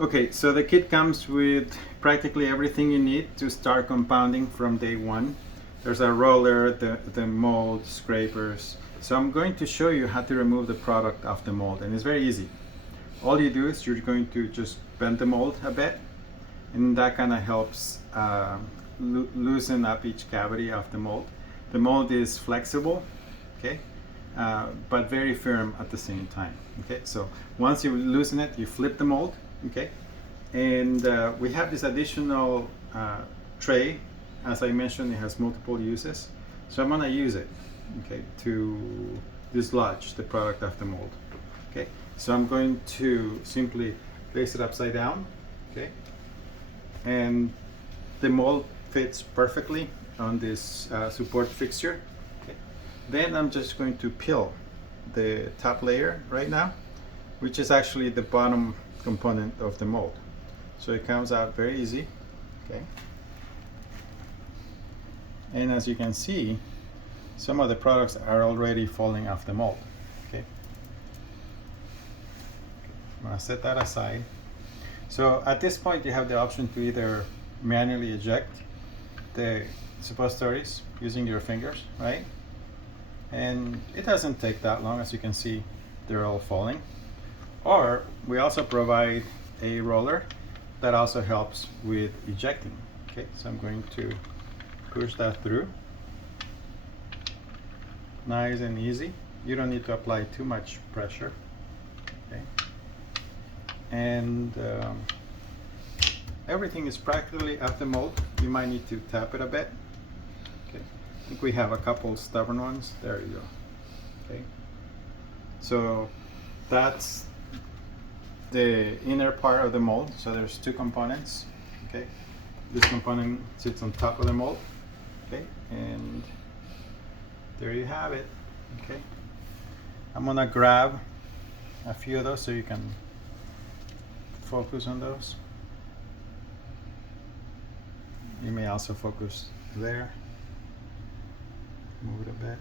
Okay, so the kit comes with practically everything you need to start compounding from day one. There's a roller, the mold, scrapers. So I'm going to show you how to remove the product off the mold, and it's very easy. All you do is you're going to just bend the mold a bit, and that kind of helps loosen up each cavity of the mold. The mold is flexible, okay, but very firm at the same time. Okay, so once you loosen it, you flip the mold, okay, and we have this additional tray. As I mentioned, it has multiple uses, so I'm gonna use it, okay, to dislodge the product of the mold. Okay, so I'm going to simply place it upside down, okay, and the mold fits perfectly on this support fixture. Okay. Then I'm just going to peel the top layer right now, which is actually the bottom component of the mold. So it comes out very easy, okay. And as you can see, some of the products are already falling off the mold, okay. I'm gonna set that aside. So at this point, you have the option to either manually eject the suppositories using your fingers, right? And it doesn't take that long. As you can see, they're all falling. Or we also provide a roller that also helps with ejecting. Okay, so I'm going to push that through. Nice and easy. You don't need to apply too much pressure. Okay, and everything is practically at the mold. You might need to tap it a bit. Okay, I think we have a couple stubborn ones. There you go. Okay, so that's the inner part of the mold. So there's two components. Okay, this component sits on top of the mold. Okay, and there you have it. Okay, I'm gonna grab a few of those so you can focus on those. You may also focus there. Move it a bit.